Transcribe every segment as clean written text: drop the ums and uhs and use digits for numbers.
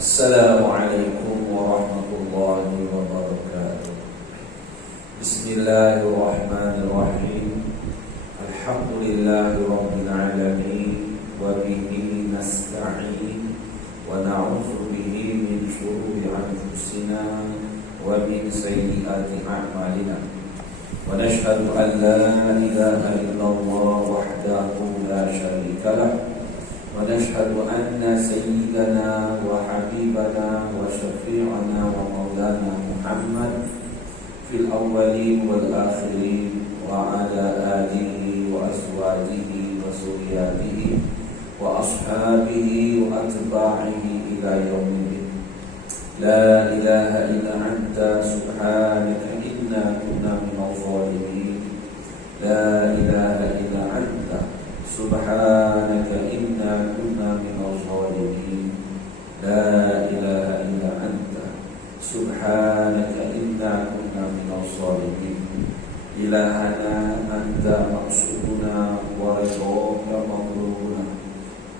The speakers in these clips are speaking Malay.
Assalamualaikum warahmatullahi wabarakatuh. Bismillahirrahmanirrahim. Alhamdulillahi rabbil alamin. Wa bihi nasta'in. Wa na'udzu bihi min shururi anfusina wa min sayyiati a'malina. Wa nashhadu an la ilaha illallah wahdahu la syarika lah. ونشهد أن سيدنا وحبيبنا وشفيعنا ومولانا محمد في الأولين والآخرين وعلى آله وأزواجه وذرياته وأصحابه وأتباعه إلى يوم الدين. لا إله إلا أنت سبحانك إنا كنا من الظالمين. لا إله إلا أنت سبحانك إنا كنا من الظالمين. لا إله إلا أنت سبحانك إنا كنا من الظالمين. إلهنا أنت مقصودنا ورضاك مطلوبنا.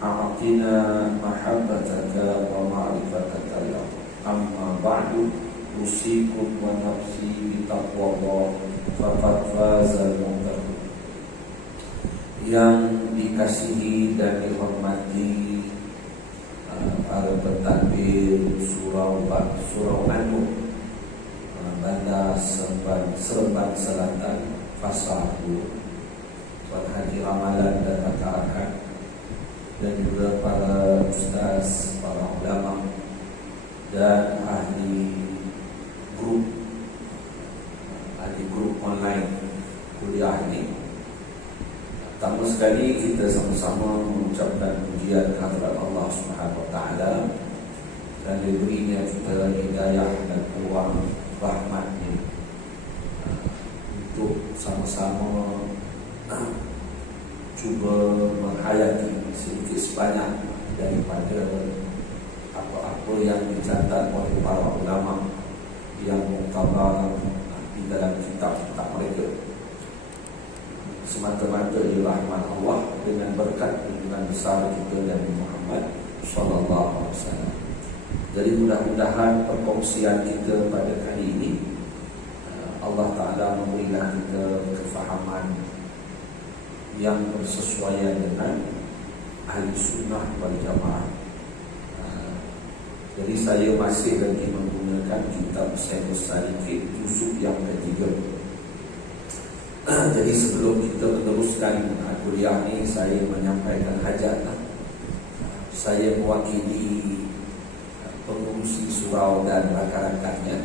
أعطنا محبتك ومعرفتك يا رب. أما بعد أوصيكم ونفسي بتقوى الله فقد فاز المتقون. Yang dikasihi dan dihormati para pentadbir surau Anu Bandar Seremban Selatan Fasa 2, Tuan Haji Ramalan dan Masyarakat, dan juga para ustaz, para ulama dan ahli grup online kuliah ini. Pertama sekali kita sama-sama mengucapkan pujian kehadirat Allah Subhanahu Wa Taala dan diberinya kita hidayah dan peluang rahmatnya untuk sama-sama cuba menghayati sedikit sebanyak daripada apa-apa yang dicatat oleh para ulama yang muktabar di dalam kitab-kitab mereka. Semata-mata ialah rahmat Allah dengan berkat junjungan besar kita Nabi Muhammad sallallahu alaihi wasallam. Jadi mudah-mudahan perkongsian kita pada kali ini Allah Taala memberikan kita kefahaman yang bersesuaian dengan ahli sunnah wal jamaah. Jadi saya masih lagi menggunakan kitab Syaikh Sadiq juzuk yang ketiga. Jadi sebelum kita meneruskan kuliah ini, saya menyampaikan hajat. Saya mewakili pengurusi surau dan masyarakatnya.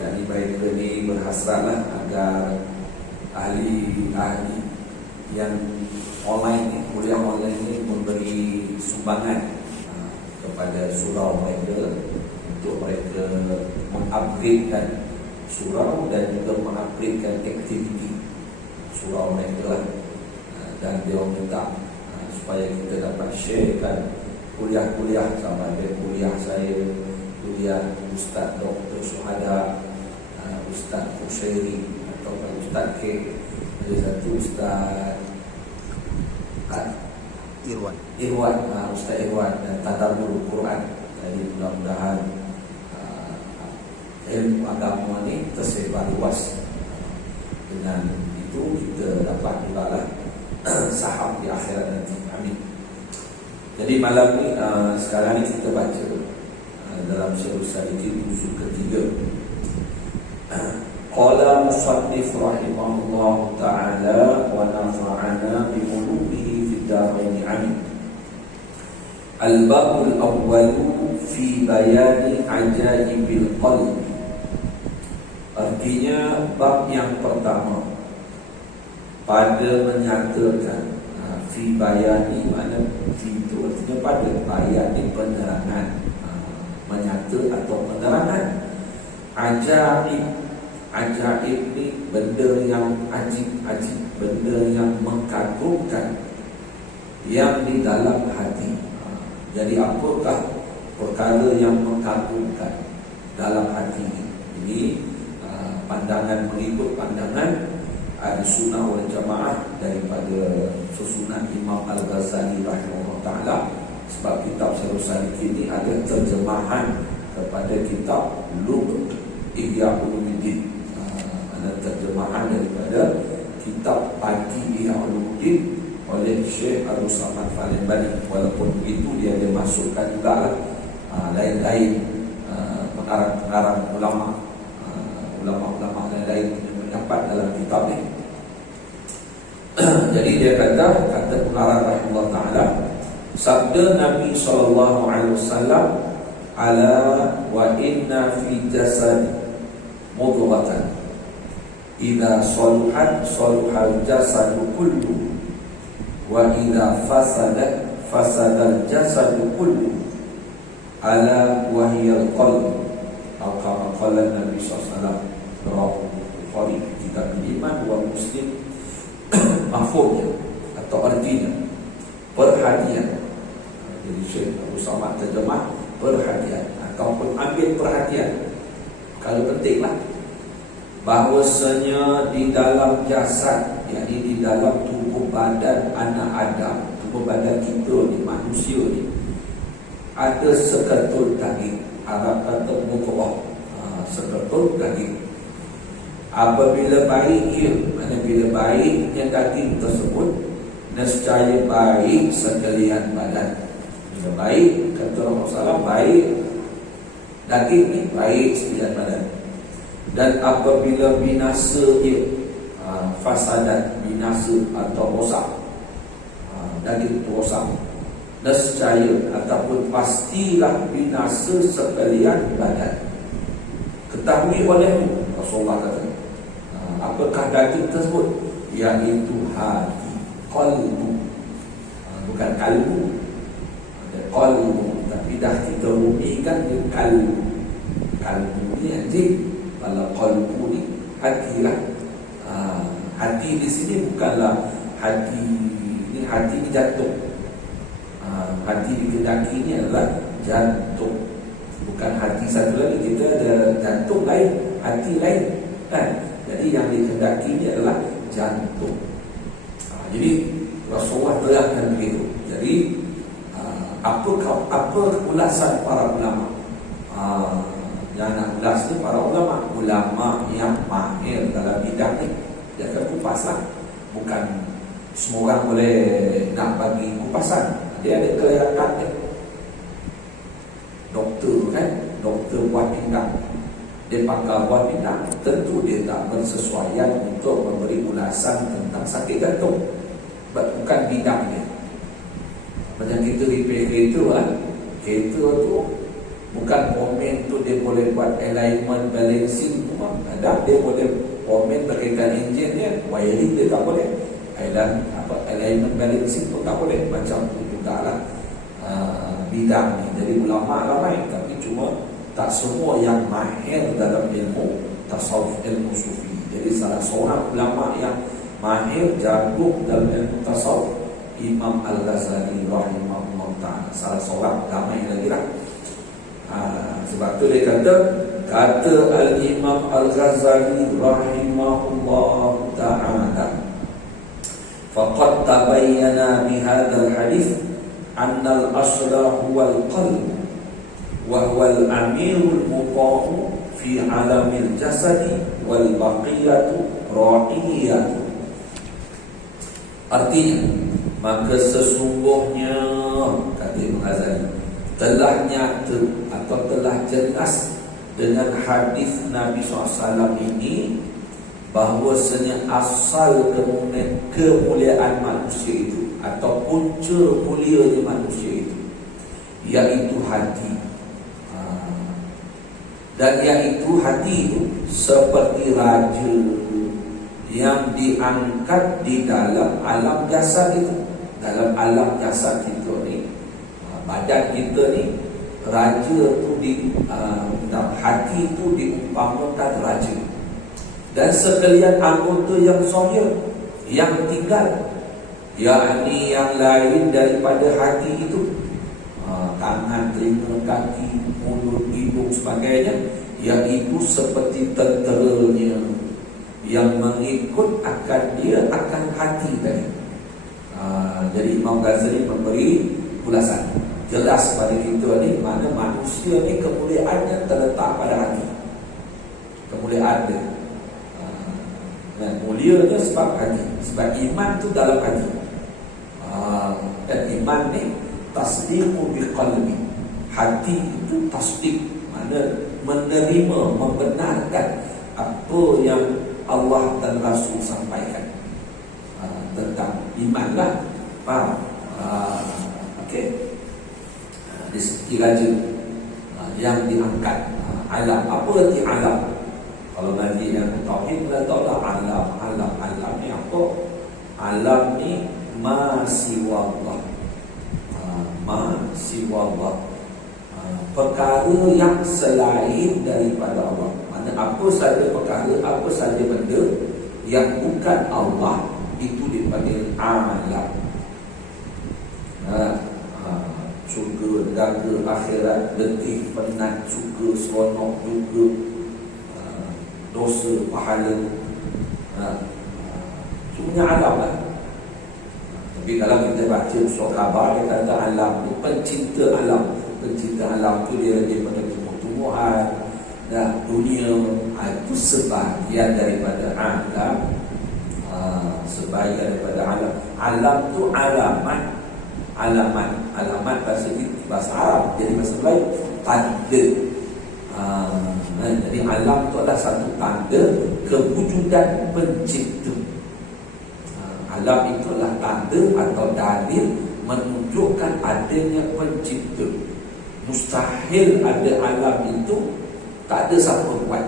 Jadi mereka ini berhasratlah agar ahli yang online, kuliah online ini memberi sumbangan kepada surau mereka untuk mereka mengupgradekan surau dan juga mengupgradekan aktiviti surau mereka dan dia minta supaya kita dapat sharekan kuliah-kuliah, sama ada kuliah saya, kuliah Ustaz Dr. Suhada, Ustaz Khushairi atau Ustaz K, ada satu Ustaz Irwan, Ustaz Irwan dan Tadarrul Quran. Jadi mudah-mudahan ilmu agama ni tersebar luas. Dengan itu kita dapat juga saham di akhirat nanti. Amin. Jadi malam ni sekarang ni kita baca dalam Syaikh Sadiq juzuk ketiga. Qala musannif rahimahullah ta'ala wa nafa'ana bi ulumihi fid darain. Amin. Al-babul awwalu fi bayani ajaibil qalbi. Artinya bab yang pertama pada menyatakan fi bayani, mana fi itu artinya pada, bayani penerangan, menyata atau penerangan. Ajaib ni benda yang ajib, benda yang mengagumkan yang di dalam hati. Jadi apakah perkara yang mengagumkan dalam hati ini? Pandangan mengikut pandangan Ahlussunnah wal Jamaah daripada susunan Imam Al-Ghazali rahimahullah ta'ala Sebab kitab Syarhus Salikin ini ada terjemahan kepada kitab Lugh Ihya Ulumuddin. Ada terjemahan daripada kitab Pagi Ihya Ulumuddin oleh Syekh Abdul Samad Palembang. Walaupun begitu dia ada masukkan juga lain-lain pengarang-pengarang ulama lain-lain yang mendapat dalam kitab ini. Jadi dia kata pengarang rahimahullah taala, sabda Nabi SAW, ala wa inna fi jasad mudghatan idza saluhat saluhal jasadu kullu wa idza fasadal jasadu kullu ala wa hiyal qalb, atau kama qala Nabi SAW. Rawahu Bukhari kitab Iman wa Muslim. Mafhumnya atau artinya perhatian. Jadi Syekh Abu Samad terjemah perhatian ataupun ambil perhatian. Kalau pentinglah bahwasanya di dalam jasad, yakni di dalam tubuh badan anak Adam, tubuh badan kita ni, manusia ni, ada seketul daging. Arab kata mudghah, seketul daging. Apabila baik ia, mana bila baiknya daging tersebut, nescaya baik sekalian badan. Bila baik, kata Rasulullah, baik daging ni, baik sekalian badan. Dan apabila binasa ia, fasadat, binasa atau rosak, daging itu rosak, nescaya ataupun pastilah binasa sekalian badan. Ketahui olehmu, Rasulullah kata, apakah daging tersebut? Iaitu hati, qalbu, bukan kalbu. Ada qalbu, tapi dah kita rumikan dia kalbu. Kalbu ni anjing, kalau qalbu ni hati lah. Hati di sini bukanlah hati ni, hati ni jantung. Hati di kaki ni adalah jantung, bukan hati satu lagi. Kita ada jantung lain, hati lain, kan? Jadi yang dikehendaki ini adalah jantung. Jadi Rasulullah terangkan begitu. Jadi apa ulasan para ulama? Yang nak ulas ni para ulama yang mahir dalam bidang ni. Dia akan kupas lah. Bukan semua orang boleh nak bagi kupasan. Dia ada kelayakan dia. Doktor kan, doktor buat pinggang, dia pakar buat bidang, tentu dia tak bersesuaian untuk memberi ulasan tentang sakit jantung. Bukan bidang dia. Macam kita repair kereta lah. Kereta tu bukan komen tu dia boleh buat alignment, balancing semua. Ada dia boleh komen berkaitan enjin dia, wiring dia tak boleh. Alignment, balancing pun tak boleh. Macam tu juga lah bidang ni. Jadi ulama ramai, tapi cuma tak semua yang mahir dalam ilmu tasawuf, ilmu sufi. Jadi salah seorang ulama yang mahir, jago dalam ilmu tasawuf, Imam Al-Ghazali rahimahullah ta'ala. Salah seorang, ramai lagi lah. Sebab tu dia kata Al-Imam Al-Ghazali rahimahullah ta'ala, faqad tabayyana bihadzal hadith anna al-asla huwa al-qalb wa huwa al-amirul muta'u fi alamil jasadi wal baqiyatu ra'iyatu. Artinya, maka sesungguhnya, kata Imam Ghazali, telah nyata atau telah jelas dengan hadis Nabi SAW ini bahwasanya asal kemuliaan manusia itu atau punca mulianya manusia itu iaitu hati. Dan iaitu hati itu seperti raja yang diangkat di dalam alam jasad itu. Dalam alam jasad kita ni, badan kita ni, raja tu hati itu diumpamakan raja. Dan sekalian anggota yang zahir yang tinggal, yakni yang lain daripada hati itu, tangan, telinga, kaki, mulut, hidung, sebagainya, yang itu seperti tenteranya yang mengikut akan dia akan hati tadi. Jadi Imam Ghazali memberi ulasan. jelas pada kita ni mana manusia ni kemuliaannya terletak pada hati. Kemuliaan dia mulianya sebab hati. Sebab iman tu dalam hati. Dan iman ni tasdiqu biqalbi. Hati itu tasdik, mana menerima, membenarkan apa yang Allah dan Rasul sampaikan tentang iman lah. Faham? Okey. Di segi raja yang diangkat alam. Apa arti alam? Kalau nanti yang tauhid kita tahu lah alam ni apa? Alam ni ma siwa Allah. Ma siwa Allah. Perkara yang selain daripada Allah. Mana apa saja perkara, apa saja benda yang bukan Allah, itu dipanggil alam. Syurga, neraka, akhirat, letih, penat, suka, seronok, duka, dosa, pahala, semuanya alam lah. Tapi kalau kita baca surah khabar, dia kata alam ni pencinta alam. Pencinta alam tu dia daripada tumbuh-tumbuhan dan dunia. Itu sebahagian daripada alam. Sebahagian daripada alam. Alam tu alamat. Alamat bahasa Arab, jadi bahasa Melayu tanda. Jadi alam itu adalah satu tanda kewujudan pencipta. Alam itu adalah tanda atau dalil menunjukkan adanya pencipta. Mustahil ada alam itu tak ada siapa buat.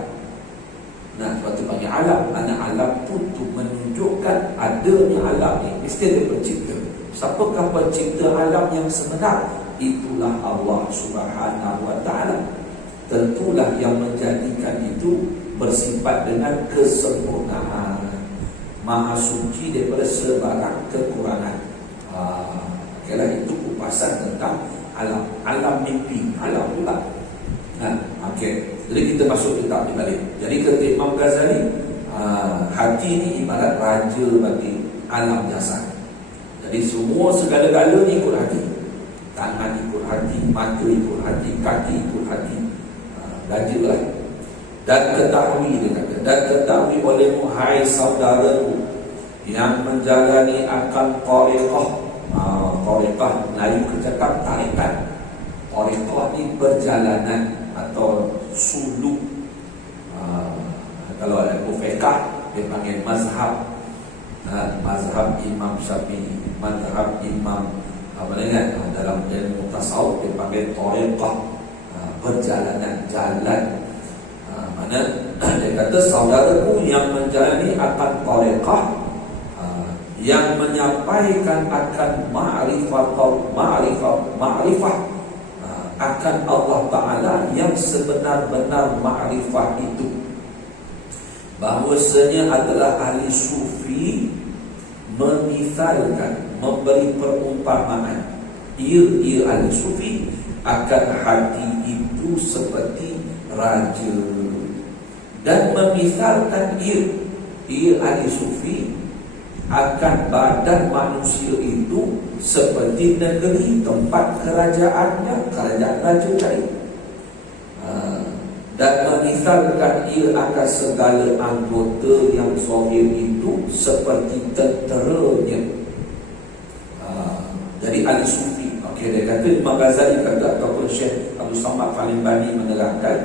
Sebab tu panggil alam. Kerana alam itu menunjukkan adanya alam ini mesti ada pencipta. Siapakah pencipta alam yang sebenar? Itulah Allah Subhanahu wa ta'ala. Tentulah yang menjadikan itu bersifat dengan kesempurnaan, maha suci daripada sebarang kekurangan. Okeylah, itu kupasan tentang alam. Alam mimpi, alam pula. Okey. Jadi kita masuk kitab ni balik. Jadi kata Imam Ghazali, hati ni ibarat raja bagi alam jasad. Jadi semua segala-galanya ikut hati. Tangan ikut hati, mata ikut hati, kaki ikut hati. Raja lah. Dan ketahui, dia kata, dan ketahui olehmu hai saudaraku yang menjalani akan tariqah. Tariqah Melayu kecakap tarikat. Tariqah ni perjalanan atau suluk. Kalau ada fiqh dia panggil mazhab. Mazhab Imam Syafi'i, mazhab Imam dalam ilmu tasawuf dia panggil tariqah, perjalanan, jalan. Mana dia kata saudaraku yang menjalani akan tariqah, yang menyampaikan akan ma'rifah akan Allah Ta'ala yang sebenar-benar ma'rifah itu. Bahawasanya adalah ahli sufi memisalkan, memberi perumpamaan ahli sufi akan hati itu seperti raja, dan memisalkan ahli sufi akan badan manusia itu seperti negeri tempat kerajaannya, kerajaan raja tadi. Dan memisalkan ia akan segala anggota yang zahir itu seperti tenteranya. Jadi ahli sufi. Okey, dia kata Imam Ghazali kata, ataupun Syekh Abdul Samad Al-Bani menerangkan,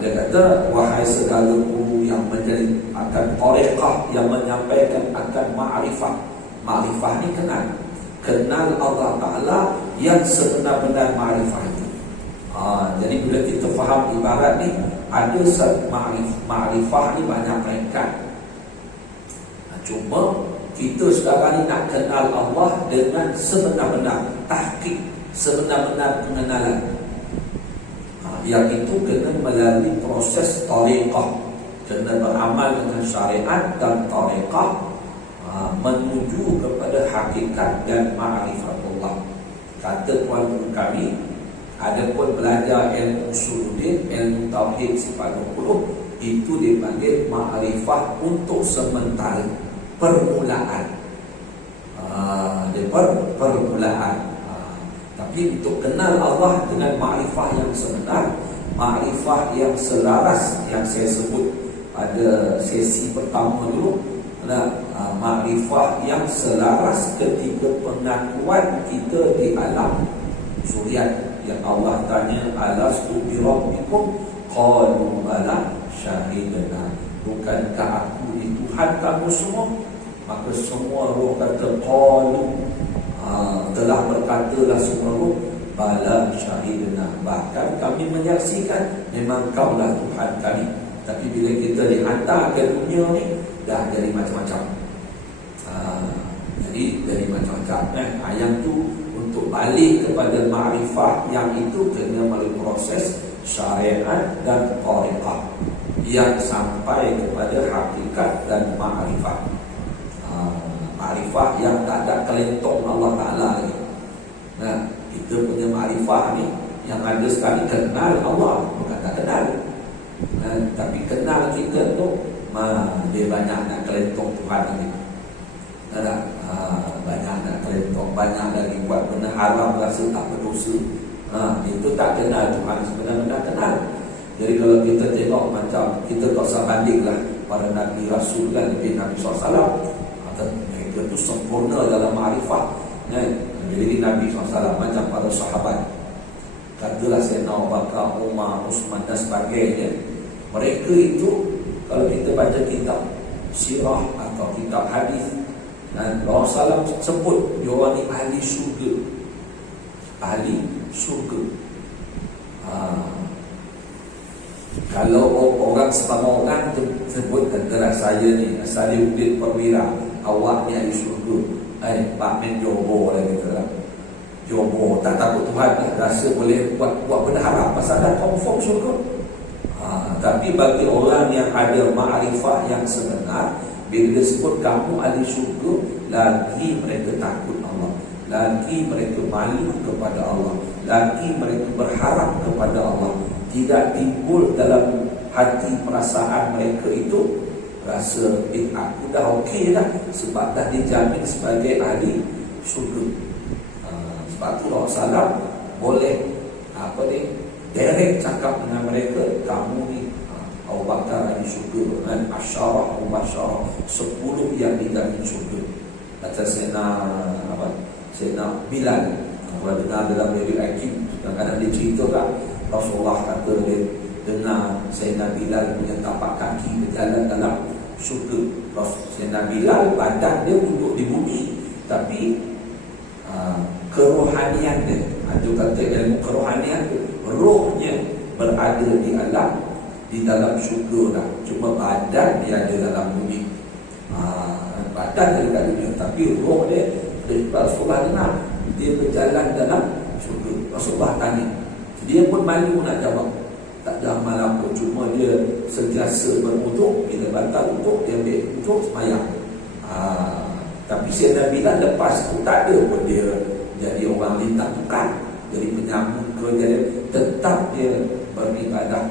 dia kata wahai segalaku yang menjadi akan tariqah, yang menyampaikan akan ma'rifah. Ma'rifah ni kenal Allah Ta'ala yang sebenar-benar ma'rifah itu. Jadi bila kita faham ibarat ni, ada ma'rifah ni banyak peringkat. Cuma kita sekarang ni nak kenal Allah dengan sebenar-benar tahqiq, sebenar-benar pengenalan. Yang itu kena melalui proses tariqah, kena beramal dengan syariat dan tariqah, menuju kepada hakikat dan ma'rifatullah. Kata tuan guru kami, adapun belajar ilmu usuluddin, ilmu tauhid sifat 20, itu dipanggil ma'rifah untuk sementara, permulaan. Permulaan. Tapi Tapi untuk kenal Allah dengan ma'rifah yang sebenar, ma'rifah yang selaras, yang saya sebut pada sesi pertama dulu, ma'rifah yang selaras ketika pengakuan kita di alam Zuriat, yang Allah tanya, alastu bi rabbikum qalu bala syahidna, bukankah aku ni Tuhan kamu semua? Maka semua roh kata qalu, telah berkatalah semua roh bala syahidna, bahkan kami menyaksikan memang kaulah Tuhan kami. Tapi bila kita dihantar ke dunia ni, dah jadi macam-macam. Jadi dari macam-macam. Yang tu untuk balik kepada ma'rifah yang itu kena melalui proses syariat dan tariqah yang sampai kepada hakikat dan ma'rifah. Ma'rifah yang tak ada kelentong Allah Ta'ala lagi. Kita punya ma'rifah ni yang ada sekali kenal Allah, bukan tak kenal. Tapi kenal kita tu dia banyak nak kelentong Tuhan lagi. Banyak nak kelentong, banyak lagi buat benda haram, rasa tak berdosa. Itu tak kenal Tuhan sebenarnya kenal. Jadi kalau kita tengok macam kita tak usah bandinglah para Nabi Rasul dan Nabi SAW, mereka tu sempurna dalam ma'rifah. Jadi Nabi SAW macam para sahabat, katalah Sayyidina Abu Bakar, Umar, Uthman dan sebagainya, mereka itu kalau kita baca kitab sirah atau kitab hadis, dan Rasulullah SAW sebut dia orang ni ahli syurga. Ahli syurga. Kalau orang sepama orang sebut, katalah saya ni Salihuddin Perwira, awak ni ahli syurga, Pak Men Johor lah, kita lah Johor, tak takut Tuhan lah, rasa boleh buat benda haram pasal dah confirm syurga. Tapi bagi orang yang ada ma'rifah yang sebenar, bila disebut kamu ahli syurga, lagi mereka takut Allah, lagi mereka malu kepada Allah, lagi mereka berharap kepada Allah. Tidak timbul dalam hati perasaan mereka itu rasa aku dah okey dah, sebab dah dijamin sebagai ahli syurga. Sebab tu Rasulullah boleh direct cakap dengan mereka, kamu ni Abu Bakar ahli syurga, asyarah mubasyarah, 10 yang dijamin syurga. Kata Sayyidina Bilal, kalau dengar dalam radio Akib, kadang-kadang dia cerita tak, Rasulullah kata dia dengar Sayyidina Bilal punya tapak kaki berjalan dalam syurga. Sayyidina Bilal badan dia duduk di bumi, tapi kerohanian dia, itu kata ilmu kerohanian tu, rohnya berada di alam, di dalam syurga dah. Cuma badan dia ada dalam bumi. Badan dia dekat dunia, tapi roh dia, Rasulullah dengar dia berjalan dalam syurga. Rasulullah tanya, dia pun malu nak jawab, tak ada amal apa, cuma dia sentiasa berwuduk, bila batal wuduk dia ambil wuduk sembahyang. Tapi Sayyidina Bilal lepas tu tak ada pun dia jadi orang lintang bukan, jadi penyambung kerja dia, tetap dia beribadah.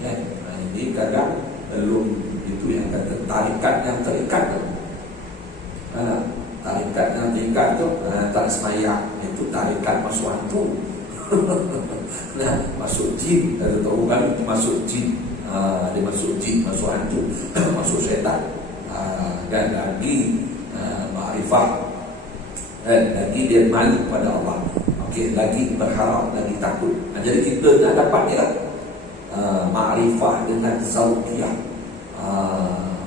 Ini kadang belum itu yang kata tarikat yang terikat tu. Tarikat yang terikat tu tak semayang, itu tarikat masuk hantu. Masuk jin, ada tahu kan, masuk jin. Dia masuk jin, masuk hantu, masuk syaitan. Dan lagi ma'rifah, lagi dia malu pada Allah. Okey, lagi berharap, lagi takut. Jadi kita nak dapat dia ma'rifah dengan zauqiyah.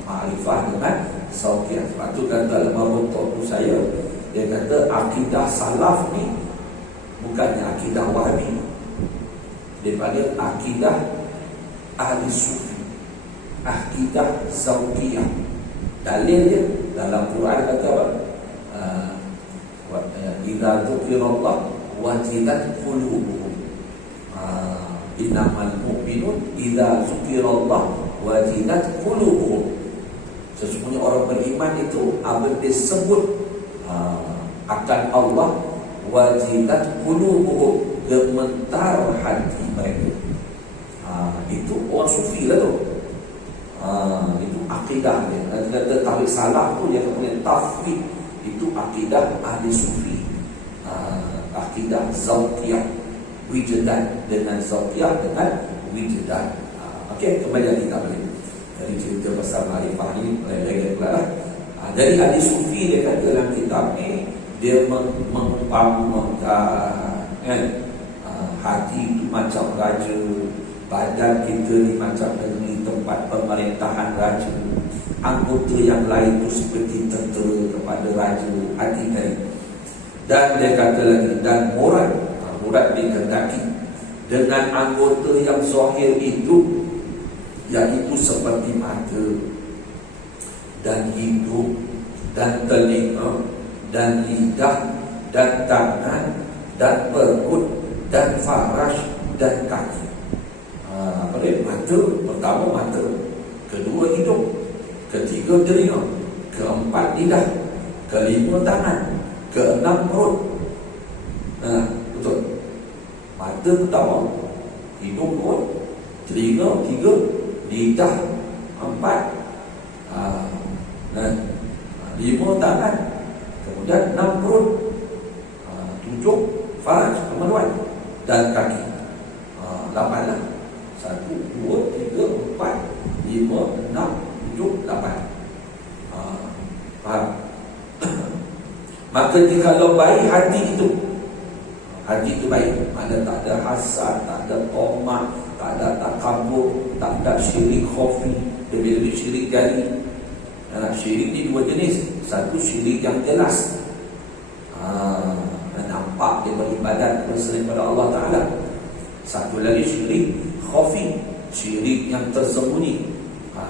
Ma'rifah dengan zauqiyah. Sebab tu kata Al-Marhum Tuan saya, dia kata akidah salaf ni bukannya akidah Wahabi, dia panggil akidah ahli sufi, akidah zauqiyah. Dalil dia dalam Quran kata apa? Idza dzukirallah wajilat qulubuhum. Innamal mu'minun idza dzukirallah wajilat qulubuhum. Sesungguhnya orang beriman itu apabila disebut akan Allah, wajilat qulubuhum, gemetar hati mereka. Itu orang sufi lah tu. Itu akidah dia. Kata tarik salah tu yang kemudian tafwid, itu akidah ahli sufi. akidah zawqiyah, wijdan dengan zawqiyah dengan wijdan. Okey, kembali kita balik. Jadi cerita pasal makrifah ni lain-lain pula lah. Jadi ahli sufi dia kata dalam kitab ni, dia mengumpamakan hati itu macam raja, badan kita ni macam negeri tempat pemerintahan raja, anggota yang lain itu seperti tentera kepada raja hati tadi. Dan dia kata lagi, dan murad dikehendaki dengan anggota yang zahir itu, iaitu seperti mata dan hidung dan telinga dan lidah dan tangan dan perut dan faras dan kaki. Apa dia? Mata, pertama mata, kedua hidung, ketiga telinga, keempat lidah, kelima tangan, keenam perut. Betul. Mata pertama, hidung dua, telinga tiga, lidah empat, lima tangan, kemudian enam perut, tujuh faraj kemaluan dan kaki, 8 lah. 1, 2, 3, 4, 5, 6, 7, 8. Faham? Maka jikalau baik hati itu baik, mana tak ada hasad, tak ada tomak, tak ada takabur, tak ada syirik khafi, lebih-lebih syirik jari. Syirik ni dua jenis. Satu syirik yang jelas, nampak dia beribadat berselain pada Allah Ta'ala. Satu lagi syirik khafi, syirik yang tersembunyi.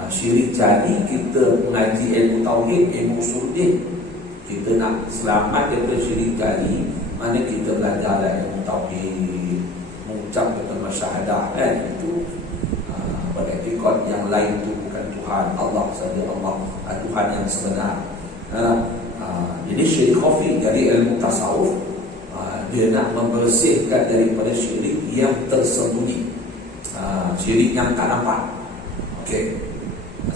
Syirik jadi kita mengaji ilmu tauhid, ilmu usuluddin, kita nak selamat daripada syirik jadi, mana kita belajar ilmu tauhid, mengucap kata syahadah, itu beriktikad yang lain itu bukan Tuhan, Allah saja, Allah Tuhan yang sebenar. Jadi syirik khafi, jadi ilmu tasawuf, dia nak membersihkan daripada syirik yang tersembunyi, syirik yang tak nampak. Okey,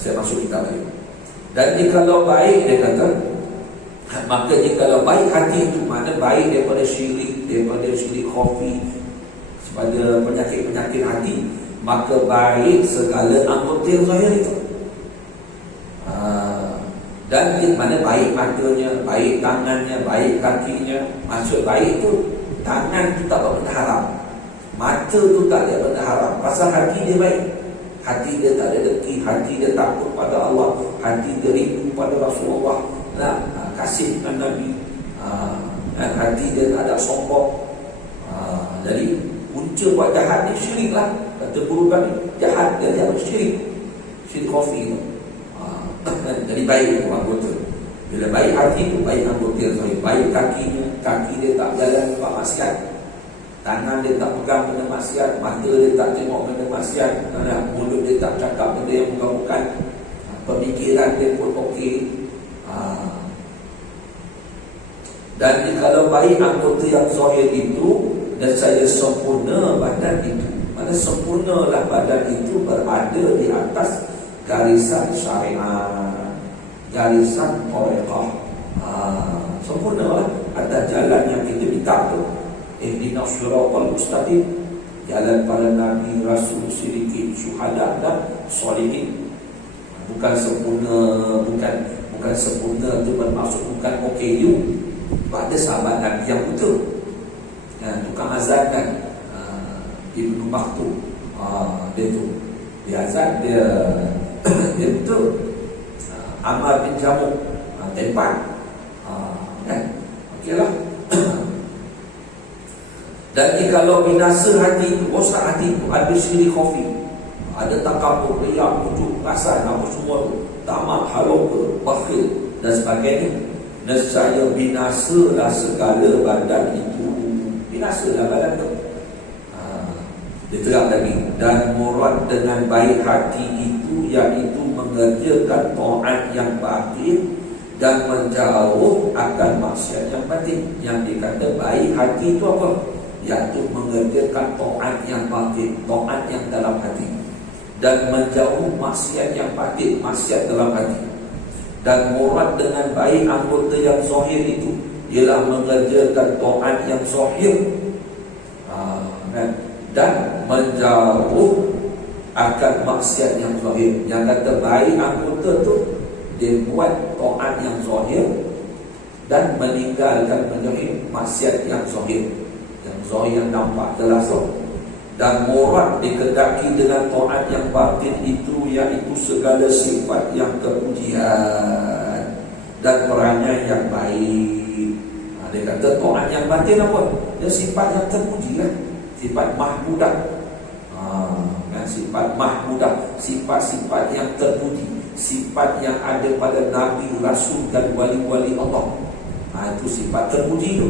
saya masuk kita lagi. Dan jikalau baik, dia kata, maka jikalau baik hati itu, mana baik daripada syirik khafi, pada penyakit-penyakit hati, maka baik segala anggota zahir itu. Dan mana baik matanya, baik tangannya, baik kakinya. Maksud baik itu, tangan itu tak benda haram, mata itu tak ada benda haram, pasal hati dia baik. Hati dia tak ada dengki, hati dia takut pada Allah, hati dia rindu pada Rasulullah, kasih dengan Nabi, dan hati dia tak ada sombong. Jadi punca buat jahat ni syirik lah. Kata guru kami, jahat dia yang syirik, syirik khafi tu. Jadi baik itu anggota. Bila baik hati itu, baik anggota zahir. Baik kakinya, kaki dia tak jalan tempat maksiat, tangan dia tak pegang benda maksiat, mata dia tak tengok benda maksiat, mulut dia tak cakap benda yang bukan-bukan, pemikiran dia pun okey. Dan kalau baik anggota yang zahir itu, dan saya sempurna badan itu, mana sempurnalah badan itu berada di atas garisan syariat, garisan thariqah, sempurnalah atas jalan yang kita minta tu. Ihdinas siratal mustaqim, jalan para nabi, rasul, siddiqin, syuhada dan solihin. Bukan sempurna, bukan sempurna tu bermaksud bukan OKU. Ada sahabat Nabi yang betul, tukang azan kan, Ibnu Maktum, dia tu dia azan, dia betul. Amar bin Jamuk, tempat, kan, okey lah. Dan kalau binasa hati itu, rosak hati itu, ada syirik khafi, ada takabur, riak, wujud, perasaan, apa semua tu, tamak, haluka, bakhil dan sebagainya, nescaya binasalah segala badan itu. Binasalah badan tu. Dia terang lagi, dan murad dengan baik hati itu, iaitu mengerjakan taat yang batin dan menjauh akan maksiat yang batin. Yang dikata baik hati itu apa? Iaitu mengerjakan taat yang batin, taat yang dalam hati, dan menjauh maksiat yang batin, maksiat dalam hati. Dan murad dengan baik anggota yang zahir itu, ialah mengerjakan taat yang zahir, kan? Dan menjauh akan maksiat yang zahir. Yang kata baik anggota tu dia buat taat yang zahir dan meninggalkan menjauhi maksiat yang zahir. Yang zahir yang nampak jelas tu. Dan murad dikendaki dengan taat yang batin itu, iaitu segala sifat yang terpujian dan perangai yang baik. Dia kata taat yang batin apa? Dia sifat yang terpuji kan? Sifat mahmudah. Sifat mahmudah, sifat-sifat yang terpuji, sifat yang ada pada Nabi, Rasul dan wali-wali Allah. Itu sifat terpuji tu.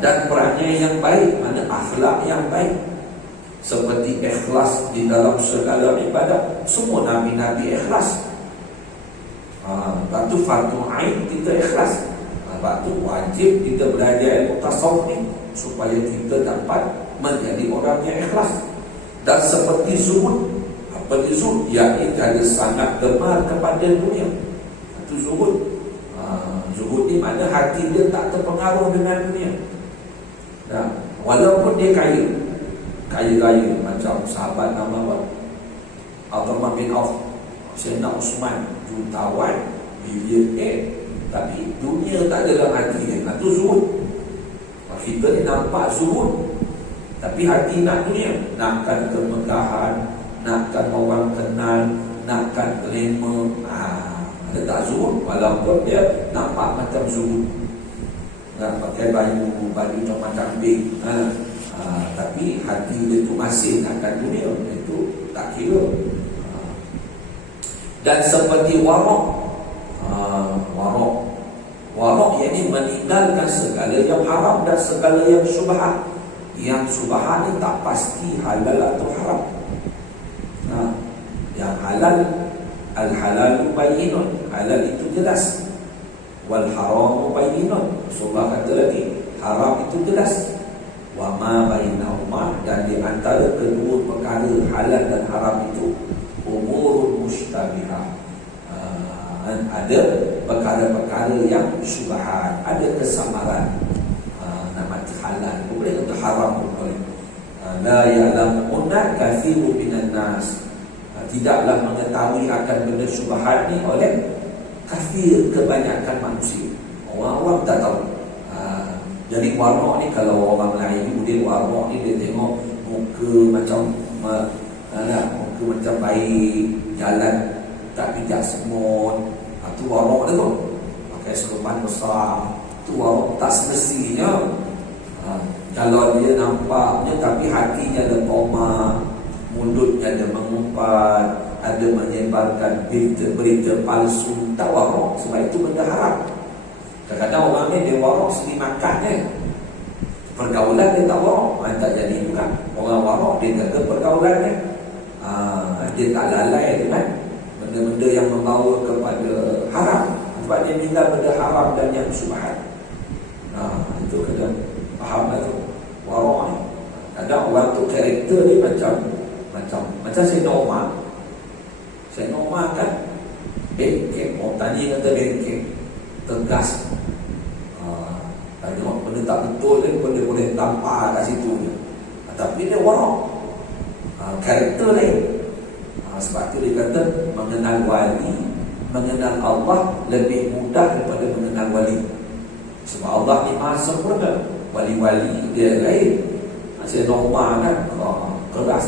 Dan perangai yang baik, mana akhlak yang baik, seperti ikhlas di dalam segala ibadah. Semua Nabi-Nabi ikhlas. Lepas tu fardu ain kita ikhlas. Lepas tu wajib kita belajar ilmu tasawuf ni supaya kita dapat menjadi orang yang ikhlas. Dan seperti zuhud. Apa itu zuhud? Iaitu ada sangat gemar kepada dunia. Itu zuhud. Zuhud ni makna hati dia tak terpengaruh dengan dunia. Walaupun dia kaya macam sahabat nama apa? Abdurrahman bin Auf, Sayyidina Uthman, jutawan, bilion, tapi dunia tak ada dalam hati dia. Itu zuhud. Kita ni nampak zuhud, tapi hati nak dunia, nakkan kemegahan, nakkan orang kenal, nakkan glamour. Ada tak zuhud? Walaupun dia nampak macam zuhud, pakai baju macam kambing, tapi hati dia tu masih nakkan dunia. Itu tak kira. Dan seperti warak, warak iaitu meninggalkan segala yang haram dan segala yang syubhat. Yang syubhat ni tak pasti halal atau haram. Yang halal, al-halal bayyinun, halal itu jelas. Wal haram bayyinun, Rasulullah kata lagi, haram itu jelas. Wa ma bainahuma, dan di antara kedua perkara halal dan haram itu umurun mushtabihah. Ada perkara-perkara yang syubhat, ada kesamaran. Nama halal boleh atau haram boleh. La ya'lamunna katsirun minan nas, tidaklah mengetahui akan benda syubhat ni oleh kafir, kebanyakan manusia. Orang awam tak tahu. Jadi warak ni, kalau orang Melayu dia warak ni, dia tengok muka macam muka macam baik, jalan tak bijak semut. Itu warak dia tu. Pakai serban besar, itu warak tak semestinya. Kalau dia nampaknya tapi hatinya ada koma, mulutnya ada mengumpat, ada menyebarkan berita palsu, tak warak. Sebab itu benda haram. Kadang-kadang orang ni dia warak segi makan pergaulan dia tak warak, tak jadi juga. Orang warak dia jaga pergaulannya, dia tak lalai dengan benda-benda yang membawa kepada haram, sebab dia tinggal benda haram dan yang syubhat. Itu kena faham lah tu warak ni. Kadang orang tu karakter dia macam Sayyidina Umar. Sayyidina Umar kan bengkek, orang tanya kata bengkek, tegas. Tengok benda tak betul ni, benda boleh tampar kat situ je. Tapi dia warak, karakter lain. Sebab tu dia kata mengenal wali, mengenal Allah lebih mudah daripada mengenal wali. Sebab Allah ni maha sempurna, wali-wali dia lain. Sayyidina Umar kan keras,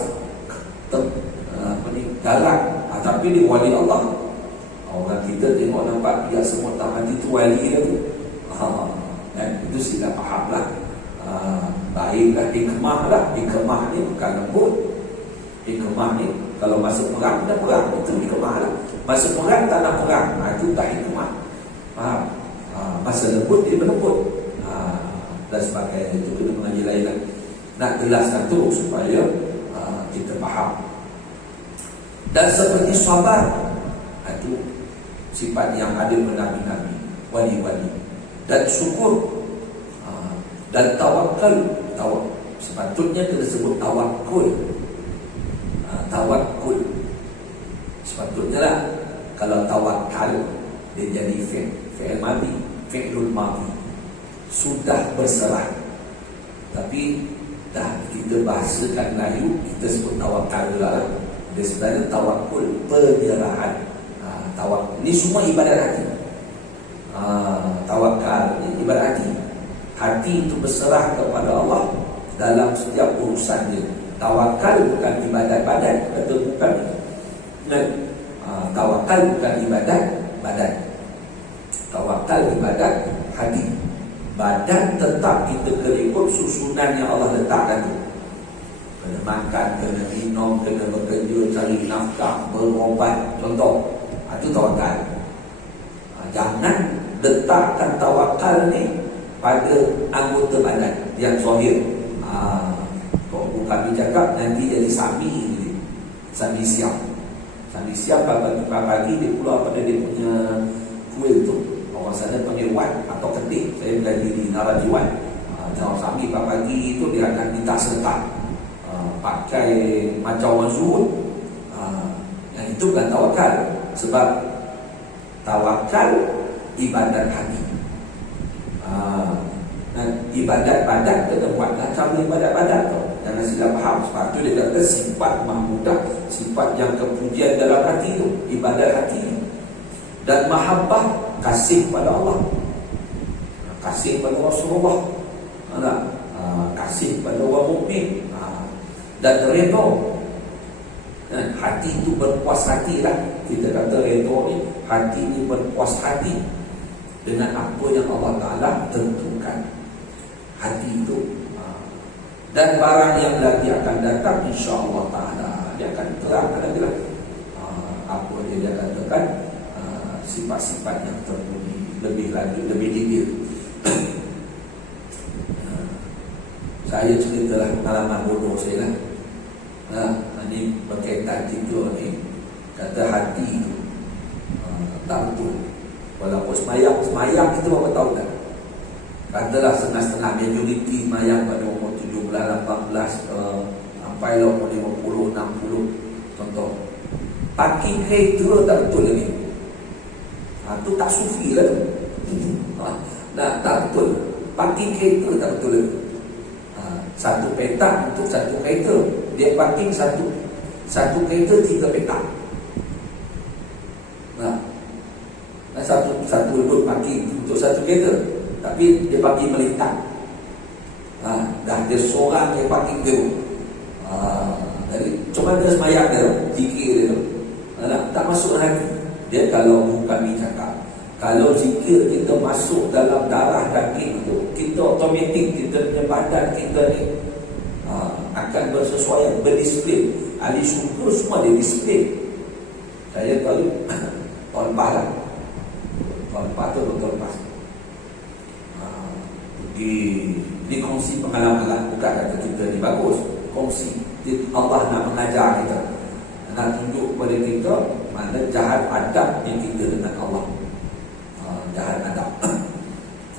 galak, tapi dia wali Allah. Orang kita tengok nampak dia semua tak mati tu wali dia tu. Itu silap faham lah. Baiklah, hikmah lah. Hikmah ni bukan lembut. Hikmah ni kalau masa perang dah perang, itu hikmah lah. Masa perang tak nak perang, itu tak hikmah. Faham? Masa lembut dia berlembut, dan sebagainya. Itu kena mengaji lain lah. Nak jelaskan tu supaya kita faham. Dan seperti sabar, itu sifat yang ada pada Nabi-Nabi, wali-wali. Dan syukur, dan tawakal. Sepatutnya kita sebut tawakul. Tawakul sepatutnya lah. Kalau tawakal dia jadi fi'il madi, fi'lul madi. sudah berserah. Tapi dah kita bahasakan Melayu, kita sebut tawakal juga lah. Dia sebenarnya tawakul, penyerahan. Tawakal ini semua ibadat hati. Tawakal ini ibadat hati. Hati itu berserah kepada Allah dalam setiap urusan dia. Tawakal bukan ibadat badan, betul bukan? Tawakal bukan ibadat badan. Tawakal ibadat hati. Badan tetap kita kena ikut susunan yang Allah letakkan tu. Kena makan, kena minum, kena bekerja, cari nafkah, berobat. Contoh, itu tawakal. Jangan letakkan tawakal ni pada anggota badan yang zahir. Kalau kami cakap nanti jadi Sami siap. Sami siap pagi dia keluar pada dia punya kuil tu. Orang sana panggil wan atau ketik. Saya belajar di Narajiwan. Kalau Sami pagi itu dia akan minta serta pakai macam orang zuhud. Yang itu bukan tawakal. Sebab tawakal ibadat hati. Dan ibadat badan kena buat cara ibadat badan tu. Jangan silap faham. Sebab tu dia kata sifat mahmudah, sifat yang kepujian dalam hati tu, ibadat hati. Dan mahabbah, kasih pada Allah, kasih pada Rasulullah, kasih pada orang mukmin, dan redha. Hati itu berpuas hati lah. Kita kata redha ni, hati ni berpuas hati dengan apa yang Allah Ta'ala tentukan. Hati itu dan barang yang lagi akan datang, insya-Allah Ta'ala dia akan terangkan lagi lah apa dia katakan, sifat-sifat yang terpuji lebih lagi, lebih detail. Saya ceritalah pengalaman bodoh saya lah. Ini berkaitan tiga ni. Kata hati itu tak betul. Walaupun semayang kita berapa tahun dah? Katalah setengah-setengah, majoriti semayang pada umur 17, 18 sampai lah umur 50, 60. Contoh, parking kereta tak betul lagi. Itu tak sufi lah tu. Tak betul. Parking kereta tak betul lagi. Satu petak untuk satu kereta. Dia parking satu kereta 3 petak. Satu duduk parking untuk satu kereta. Tapi dia parking melintang. Dah dia seorang dia parking dia. Jadi cuma dia semayang dia, zikir dia tu. Tak masuk hati. Dia kalau kami cakap, kalau zikir kita masuk dalam darah daging tu, kita otomatik kita punya badan kita ni akan bersesuaian, berdisiplin. Ahli syukur semua dia disiplin. Saya tahu tahun lepas lah. Tahun lepas tu betul lepas. Di kongsi pengalaman, bukan kata kita ni bagus, kongsi. Allah nak mengajar kita, nak tunjuk kepada kita mana jahat adab yang kita dengan Allah. Jahat adab.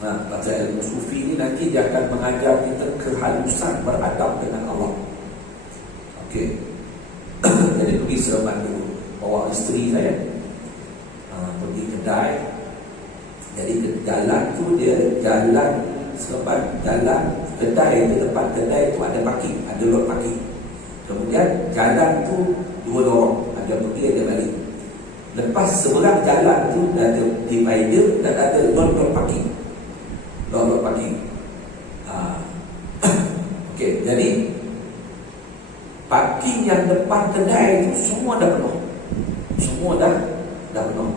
Baca ilmu sufi ni nanti dia akan mengajar kita kehalusan beradab dengan Allah. Okey. Jadi pergi Seremban dulu, bawa isteri saya pergi kedai. Jadi jalan tu dia jalan Seremban, jalan kedai, di depan kedai tu ada parking, ada lot parking. Kemudian jalan tu 2 lorong, ada pergi ada balik. Lepas seberang jalan tu ada divider dan ada lot parking. Lot parking. Okey, jadi parking yang depan kedai itu semua dah penuh. Semua dah penuh.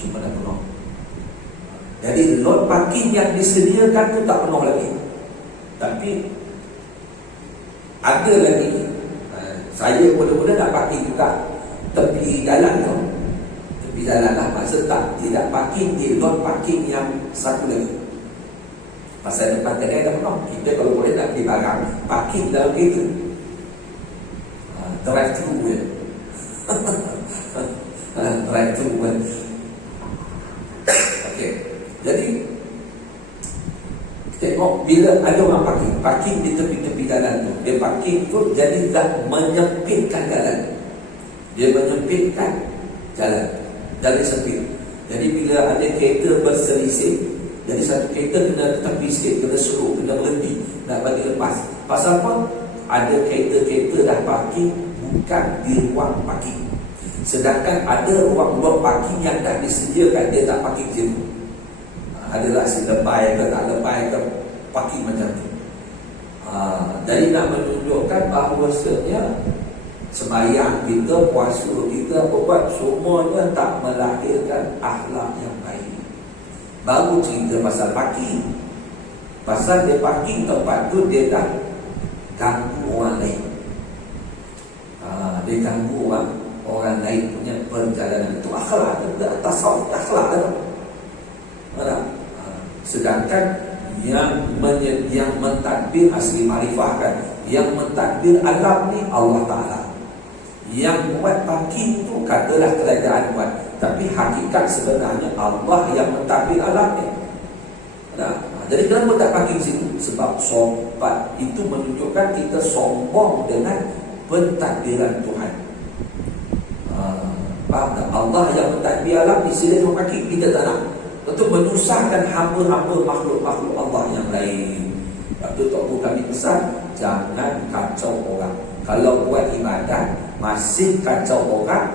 Semua dah penuh. Jadi lot parking yang disediakan tu tak penuh lagi. Tapi ada lagi. Saya mula-mula nak parking juga tepi jalan tu. Tepi jalan lah, maksud tak, tidak parking di lot parking yang satu lagi. Pasal depan kedai dah penuh. Kita kalau boleh nak beli barang, parking dalam kereta. Drive through je. Drive through kan. Okey. Jadi tengok bila ada orang parking di tepi-tepi jalan tu. Dia parking tu jadi dah menyempitkan jalan. Dia menyempitkan jalan. Jalan sempit. Jadi bila ada kereta berselisih, Jadi satu kereta kena tepi sikit, kena slow, kena berhenti, nak bagi lepas. Pasal apa? Ada kereta-kereta dah parking bukan di ruang parking. Sedangkan ada ruang-ruang parking yang dah disediakan, dia tak parking situ. Adalah si lebay ke tak lebay ke, parking macam tu. Jadi nak menunjukkan bahawasanya sembahyang kita, puasa kita, buat semuanya tak melahirkan akhlak yang baik. Baru cerita pasal parking. Pasal dia parking tempat tu, dia dah ganggu orang lain. Dia ganggu orang lain punya perjalanan. Itu akhlak, tasawuf akhlak tu. Sedangkan yang mentadbir asli marifah kan, yang mentadbir alam ni Allah Ta'ala. Yang buat parking tu katalah kerajaan buat, tapi hakikat sebenarnya Allah yang mentadbir alam ni. Jadi kenapa tak parking situ? Sebab sobat itu menunjukkan kita sombong dengan pentadbiran Tuhan. Faham tak? Allah yang mentadbir alam, istilah tu parking, kita tak nak. Untuk menyusahkan hamba-hamba makhluk-makhluk Allah yang lain. Sebab tu Tok Guru kami pesan, jangan kacau orang. Kalau buat ibadat masih kacau orang,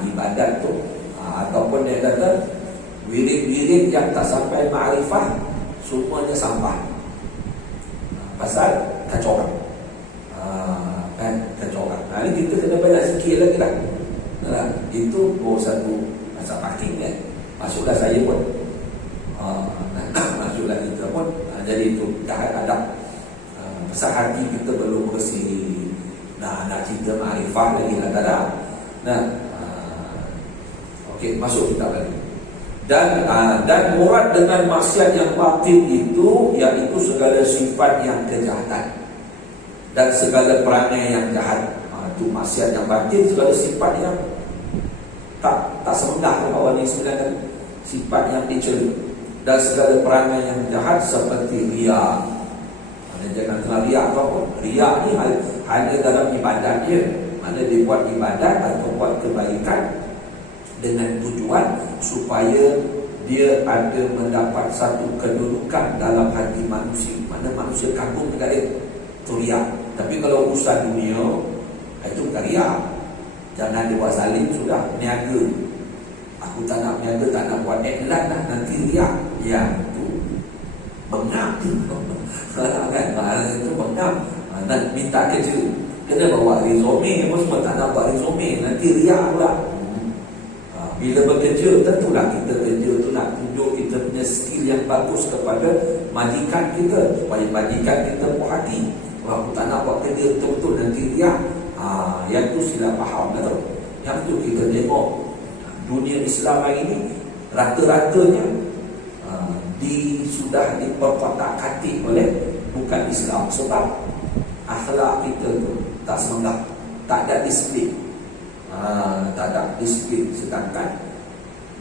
ibadat tu ataupun dia kata wirid-wirid yang tak sampai ma'rifah, semuanya sampah. Pasal kacau orang. Kacau orang. Ini kita kena banyak sikit lagi lah. Itu satu masa parking kan. Masuklah saya pun, masuklah kita pun. Jadi itu dah ada besar hati kita belum bersih. Nak cerita ma'rifah lagi lah, tak ada. Okey, masuk kita lagi. Dan murad dengan maksiat yang batin itu, iaitu segala sifat yang kejahatan dan segala perangai yang jahat. Itu maksiat yang batin, segala sifat yang tak semendah kawan ni sebenarnya, sifat yang dicela, dan segala perangai yang jahat seperti riya. Jangan kena riya apa-apa. Riya ni hanya dalam ibadat je. Mana dia buat ibadat atau buat kebaikan dengan tujuan supaya dia ada mendapat satu kedudukan dalam hati manusia. Mana manusia kagum dekat dia, itu riya. Tapi kalau urusan dunia, itu bukan riya. Jangan dia buat zalim, sudah niaga. Aku tak nak niaga, tak nak buat iklan dah, nanti riya. Yang tu bengap tu. Kan? Itu bengap. Dan minta kerja, kena bawa resume, apa semua, tak nak buat resume, nanti riak pula. Bila bekerja, tentulah kita kerja tu nak tunjuk kita punya skill yang bagus kepada majikan kita, supaya majikan kita puas hati. Kalau aku tak nak buat kerja betul-betul, nanti riak. Yang tu silap faham lah tu. Yang tu kita tengok dunia Islam hari ini rata-ratanya sudah diperkotak-katik oleh bukan Islam. Sebab akhlak kita tu tak semangat, tak ada disiplin. Tak ada disiplin. Sedangkan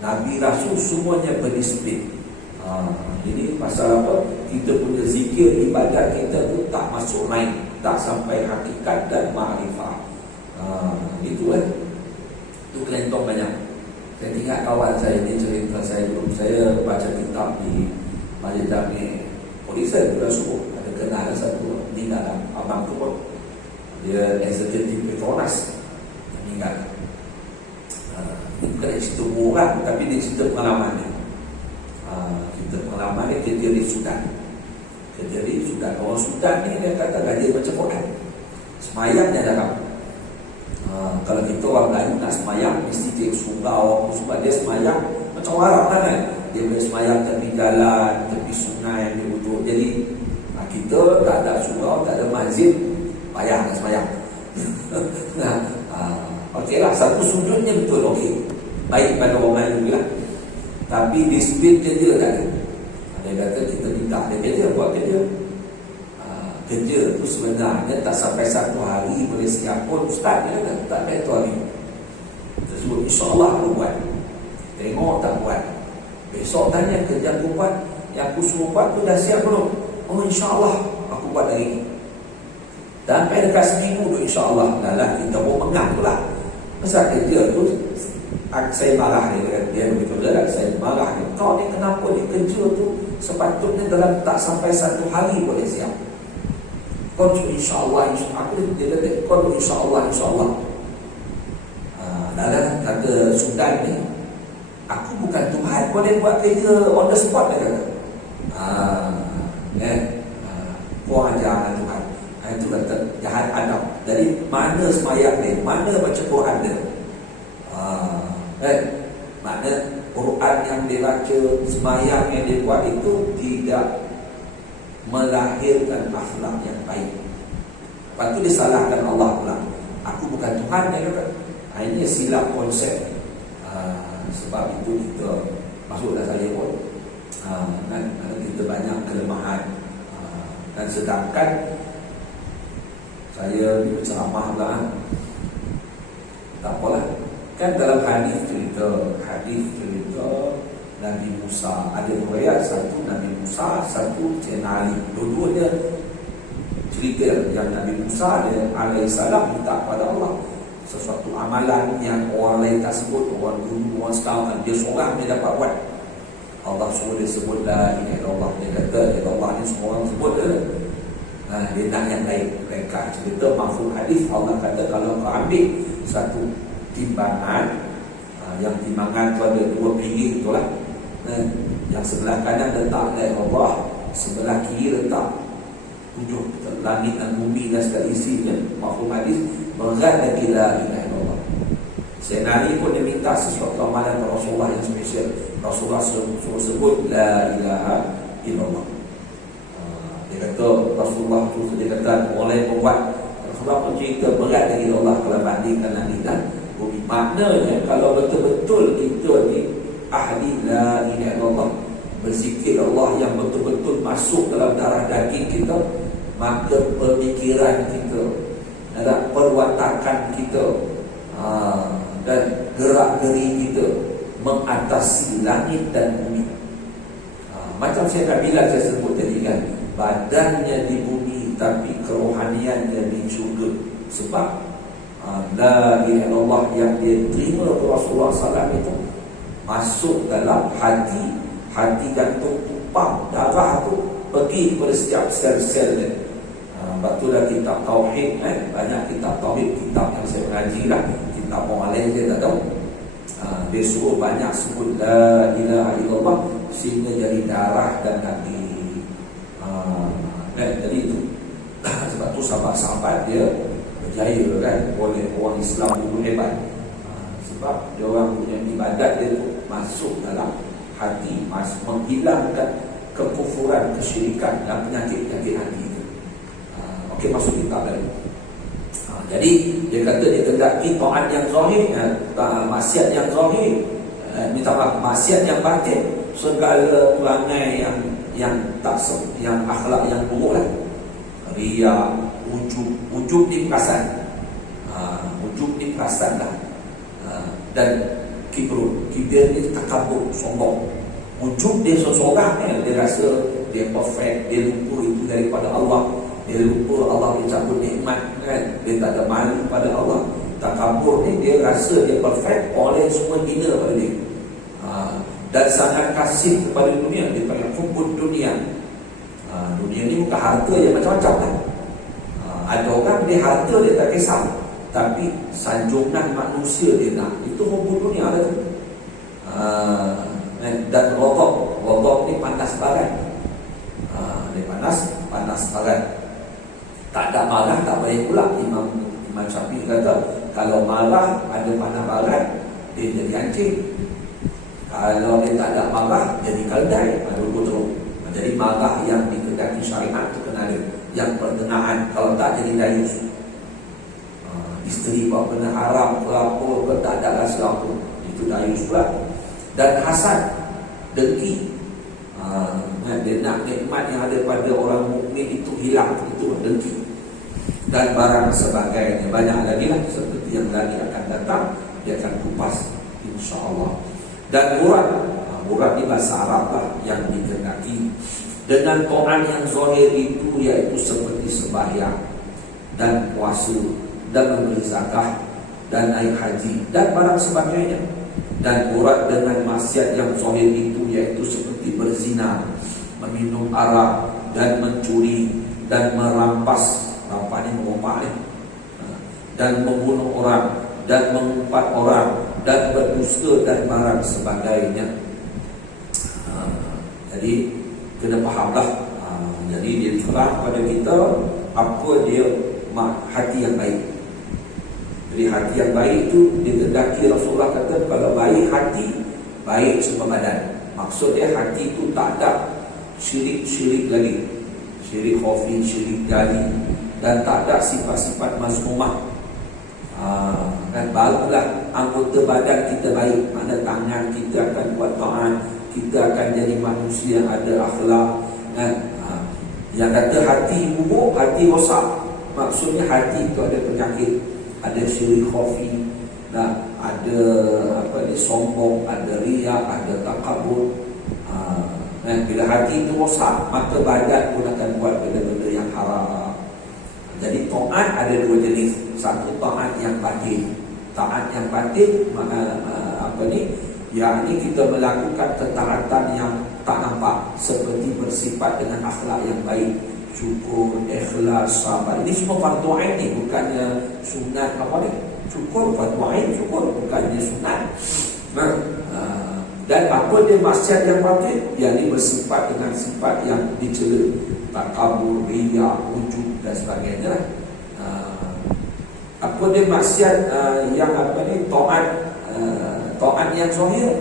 Nabi Rasul semuanya berdisiplin. Jadi pasal apa? Kita punya zikir, ibadat kita tu tak masuk main, tak sampai hakikat dan ma'rifah. Itu kan. Itu kelentong banyak. Saya ingat kawan saya ni cerita saya dulu. Saya baca kitab di Majlis Jami Polisi Bulan Subuh. Ada kenal satu meninggal, abang tu pun dia executive Petronas meninggal. Bukan cerita orang, tapi dia cerita pengalaman dia. Cerita pengalaman dia, kerja di Sudan. Kerja di Sudan. Orang Sudan ni dia kata gaji macam Quran. Semayang dia dalam. Kalau kita orang Melayu nak semayang, mesti cek surau, sebab dia semayang macam Arab kan. Dia boleh semayang tepi jalan, tepi sungai, dia duduk. Jadi kita tak ada surau, tak ada masjid, payah nak semayang. Okeylah, satu sudutnya betul, okey. Baik pada orang Melayu lah. Tapi disiplin kerja tak ada. Dia kata kita minta dia kerja, buat kerja. Kerja tu sebenarnya tak sampai satu hari boleh siap pun. Ustaz dia kata tak ada tu hari. Kita sebut insyaAllah aku buat. Tengok tak buat. Besok tanya kerja aku buat, yang aku suruh buat tu dah siap belum? Oh insyaAllah aku buat hari ni. Dan sampai dekat seminggu tu insyaAllah. Dah kita pun mengang tu lah. Pasal kerja tu saya marah dia begitu lah. Saya marah dia. Kau ni kenapa dia kerja tu sepatutnya dalam tak sampai 1 hari boleh siap. Kau insya-Allah, aku dia kata kau insya-Allah. Dalam kata Sudan ni, aku bukan Tuhan, boleh buat kerja on the spot, dia kata. Kau ajar Tuhan. Itu kata jahat Adam. Jadi mana semayang dia, mana baca Quran dia. Mana Quran yang dia baca, semayang yang dia buat itu tidak melahirkan akhlak yang baik. Lepas tu dia salahkan Allah pula. Aku bukan Tuhan, dia kata. Ini silap konsep. Sebab itu kita masuklah saya pun kan kita banyak kelemahan. Dan sedangkan saya ni berceramah lah, tak apalah. Kan dalam hadis cerita Nabi Musa, ada riwayat satu Nabi Musa, satu Sayyidina Ali. Dua-duanya cerita yang Nabi Musa dia alaihissalam minta pada Allah sesuatu amalan yang orang lain tak sebut, orang dulu, orang sekarang, dia seorang dia dapat buat. Allah suruh dia sebut la ilaha illallah. Dia kata Allah ni semua orang sebut dia. Dia nak yang lain. Mereka cerita mafhum hadis, Allah kata kalau kau ambil satu timbangan, yang timbangan tu ada 2 piring tu lah, yang sebelah kanan letak la Allah, sebelah kiri letak 7 langit dan bumi dan segala isinya, mafhum hadis, berat lagi la ilaha illallah. Sayyidina Ali pun dia minta sesuatu amalan Rasulullah yang spesial. Rasulullah suruh sebut la ilaha illallah. Dia kata Rasulullah tu, dia kata boleh membuat. Rasulullah pun cerita berat lagi Allah kalau bandingkan langit dan bumi. Maknanya kalau betul-betul kita ni ahli la ilaha illallah, berzikir Allah yang betul-betul masuk dalam darah daging kita, maka pemikiran kita, perwatakan kita, dan gerak-geri kita mengatasi langit dan bumi. Macam saya dah bilang, saya sebut tadi kan, badannya di bumi tapi kerohaniannya di syurga. Sebab la ilaha illallah yang dia terima Rasulullah SAW itu masuk dalam hati jantung, tumpang darah tu pergi kepada setiap sel-sel dia. Sebab tu dah kitab Tauhid, banyak kitab Tauhid, kitab yang saya mengaji lah, kitab orang lain saya tak tahu. Dia suruh banyak sebut la ilaha illallah sehingga jadi darah dan daging. Jadi itu sebab tu sahabat-sahabat dia berjaya kan, oleh orang Islam dulu hebat. Sebab dia orang punya ibadat dia tu masuk dalam hati, menghilangkan kekufuran, kesyirikan dan penyakit-penyakit hati itu. Okey, masuk kitab tadi. Jadi dia kata dia kendaki taat yang zahir, maksiat yang zahir, minta maaf, maksiat yang batin, segala perangai yang tak, yang akhlak yang buruk lah. Riya, ujub ni perasan, ujub ni perasan lah, dan kibir ni takabur, sombong. Ujub dia seseorang dia rasa dia perfect, dia lupa itu daripada Allah, dia lupa Allah dia cabut nikmat kan, dia tak ada malu pada Allah. Takabur ni dia rasa dia perfect, oleh semua hina pada dia, dan sangat kasih kepada dunia. Dia panggil hubud dunia. Dunia ni bukan harta yang macam-macam kan. Ada orang dia harta dia tak kisah, tapi sanjungan manusia dia nak, itu hubud dunia lah tu. Dan rodok ni panas barat. Dia panas barat. Tak ada marah tak baik pula. Imam Syafi'i kata kalau marah ada panas barat, dia jadi anjing. Kalau dia tak ada marah, jadi keldai. Jadi marah yang dikendaki syariat itu kena ada. Yang pertengahan, kalau tak jadi dayus. Isteri buat benda haram ke apa ke, tak ada rasa apa, itu dayus pula. Dan hasad, dengki, dia nak nikmat yang ada pada orang mukmin itu hilang, itu dengki. Dan barang sebagainya, banyak lagi lah seperti yang lagi akan datang, dia akan kupas insya-Allah. Dan murad ni bahasa Arab lah yang dikehendaki. Dengan Quran yang zahir itu, iaitu seperti sembahyang dan puasa dan memberi zakah dan naik haji dan barang sebagainya. Dan murad dengan maksiat yang zahir itu, iaitu seperti berzina, meminum arak dan mencuri dan merampas, rampas ni merompak ni, dan membunuh orang dan mengumpat orang dan berdusta dan barang sebagainya. Jadi kena fahamlah. Jadi dia cerah pada kita apa dia hati yang baik. Jadi hati yang baik itu ditendaki Rasulullah kata kalau baik hati, baik semua badan. Maksudnya hati itu tak ada syirik-syirik lagi, syirik khafi, syirik jali, dan tak ada sifat-sifat mazmumah. Dan barulah anggota badan kita baik. Mana tangan kita akan buat taat, kita akan jadi manusia yang ada akhlak, kan? Yang kata hati buruk, hati rosak, maksudnya hati itu ada penyakit, ada syirik khafi, ada sombong, ada riak, ada takabur. Bila hati itu rosak, maka badan pun akan buat benda-benda yang haram. Jadi taat ada dua jenis. Satu taat yang batin. Taat yang batin yakni kita melakukan ketaatan yang tak nampak, seperti bersifat dengan akhlak yang baik, syukur, ikhlas, sabar. Ini semua fardu ain ni, bukannya sunat apa ni. Syukur fardu ain, syukur bukannya sunat. Dan apa dia maksiat yang batin? Yakni bersifat dengan sifat yang dicela, takabur, riya, ujub dan sebagainya. Apa dia maksiat yang taat yang zahir,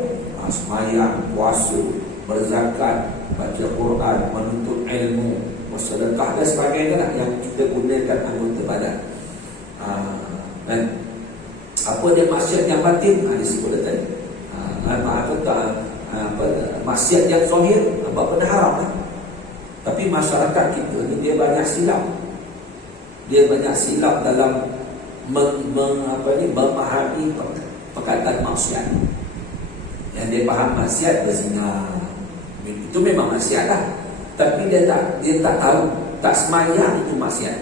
sembahyang, puasa, berzakat, baca Quran, menuntut ilmu, bersedekah dan sebagainya lah, yang kita gunakan anggota badan. Dan apa dia maksiat yang batin? Disebut tadi. Maksiat yang zahir, apa benda haram kan? Tapi masyarakat kita ni dia banyak silap. Dia banyak silap dalam memahami perkataan maksiat. Yang dia faham maksiat berzina, itu memang maksiat lah. Tapi dia tak tahu tak semayang itu maksiat.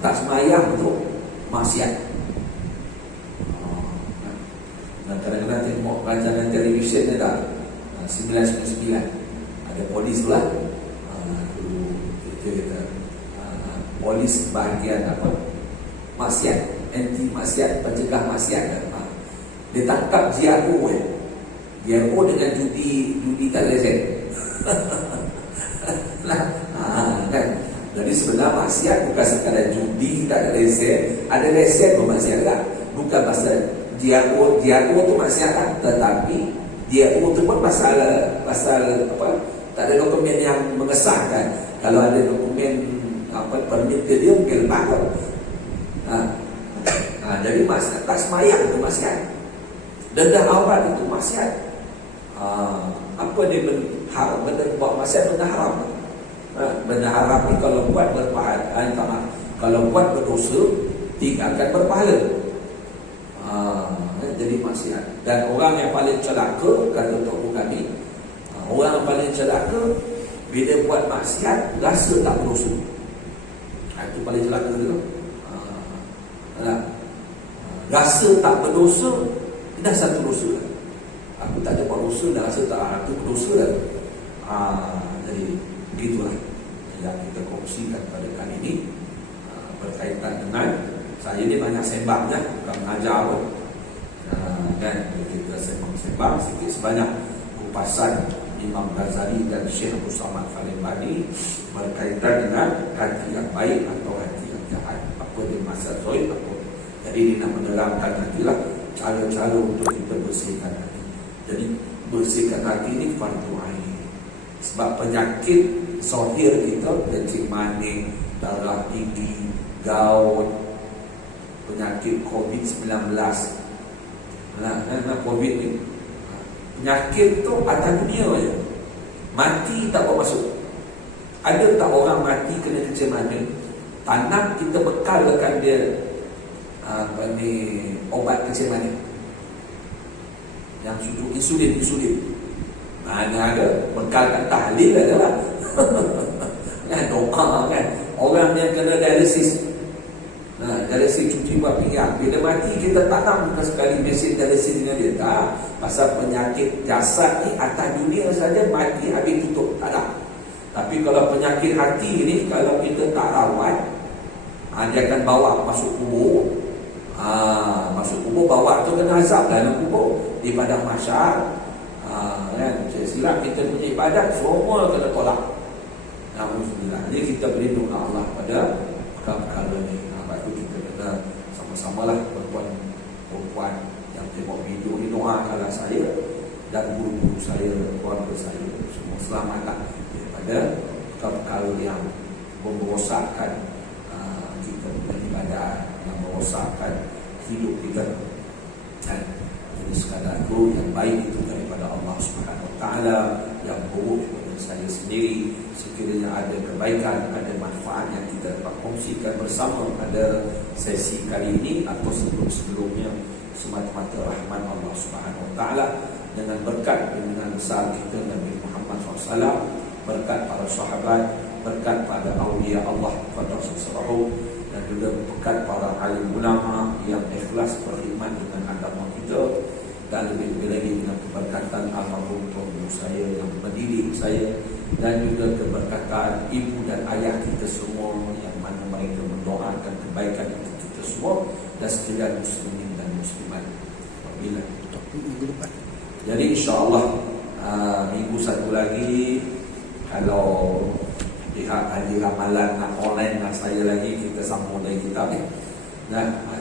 Tak semayang itu maksiat. Kadang-kadang tengok rancangan televisyen ni dah 999 ada polis pula. Kita polis bahagian maksiat, anti maksiat, pencegah maksiat. Dia tangkap GRO GRO dengan judi tak lesen. Kan? Jadi sebenarnya maksiat bukan sekadar judi tak ada lesen, ada lesen pun maksiat lah. Bukan pasal GRO tu maksiat lah, tetapi GRO tu pun pasal tak ada dokumen yang mengesahkan. Kalau ada dokumen permit ke dia mungkin lepas tu. Jadi maksiat tak semayang itu maksiat, dedah aurat itu maksiat. Apa dia haram? Benda buat maksiat benda haram. Benda haram ni kalau buat berpahala, kalau buat berdosa tinggalkan berpahala. Jadi maksiat. Dan orang yang paling celaka, kata toko kami, orang yang paling celaka bila buat maksiat rasa tak berdosa. Itu paling celaka tu. Rasa tak berdosa dah satu dosa lah. Aku tak ada buat dosa dah rasa tak aku berdosa dah. Jadi begitulah yang kita kongsikan pada kali ini berkaitan dengan saya ni banyak sembangnya, bukan mengajar pun. Dan kita sembang sikit sebanyak kupasan Imam Ghazali dan Syekh Abdul Samad Al-Bani berkaitan dengan hati yang baik atau hati yang jahat. Apa dia maksud zahir, apa. Jadi dia nak menerangkan nantilah cara-cara untuk kita bersihkan hati. Jadi bersihkan hati ini fardu ain. Sebab penyakit zahir kita, kencing manis, darah tinggi, gout, penyakit COVID-19. COVID ni penyakit tu atas dunia je. Mati tak buat masuk. Ada tak orang mati kena kencing manis, tanam kita bekalkan dia obat kencing manis yang susu insulin. Mana ada bekalkan tahlil ada lah. Kan doa kan. Orang yang kena dialisis, Dialisis cuci buat pinggang. Bila mati kita tanam sekali mesin dialisis dengan dia. Tak. Pasal penyakit jasad ni atas dunia saja mati habis tutup. Tak ada. Tapi kalau penyakit hati ni, kalau kita tak rawat, dia akan bawa masuk kubur. Masuk kubur, bawa tu kena azab dalam kubur. Di padang mahsyar. Kan? Silap kita punya ibadat semua kena tolak. Alhamdulillah. Jadi kita berlindung Allah pada perkara ni. Lepas tu kita kena sama-samalah perempuan yang tengok video ni, doakanlah saya dan guru-guru saya, keluarga saya, semua selamatlah daripada perkara yang merosakkan kita punya ibadat, yang merosakkan hidup kita. Dan ini sekadar itu yang baik itu daripada Allah Subhanahu Wa Taala, yang buruk daripada saya sendiri. Sekiranya ada kebaikan, ada manfaat yang kita dapat kongsikan bersama pada sesi kali ini atau sebelum-sebelumnya, semata-mata rahmat Allah Subhanahu Wa Taala dengan berkat dengan besar kita Nabi Muhammad SAW, berkat para sahabat, berkat pada awliya Allah pada sesuatu, dan juga berkat para alim ulama yang ikhlas berkhidmat dengan agama kita, dan lebih-lebih lagi dengan keberkatan almarhum ibu saya yang mendidik saya, dan juga keberkatan ibu dan ayah kita semua yang mana mereka mendoakan kebaikan untuk kita semua dan sekalian muslimin dan muslimat. Bila minggu depan. Jadi insya-Allah minggu satu lagi, kalau lihat hari ramalan nak online nak saya lagi, kita sambung dari kitab ni.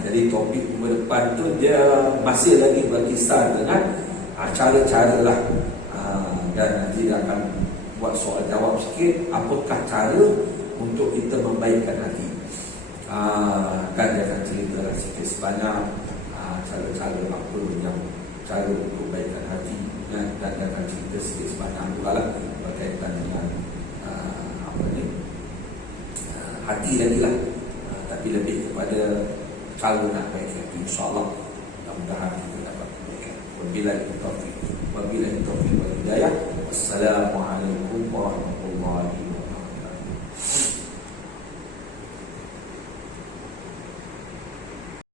Jadi topik minggu depan tu dia masih lagi berkisar dengan cara-cara lah, dan nanti dia akan buat soal jawab sikit, apakah cara untuk kita membaikkan hati. Kan dia akan cerita lah sikit sebanyak cara-cara apa yang cara untuk baikkan hati, dan dia akan cerita sikit sebanyak juga lah berkaitan dengan hati lagi lah, tapi lebih kepada cara nak baik hati. InsyaAllah mudah-mudahan kita dapat baikkan. Wabillahi taufiq wal hidayah. Wassalamualaikum warahmatullahi wabarakatuh.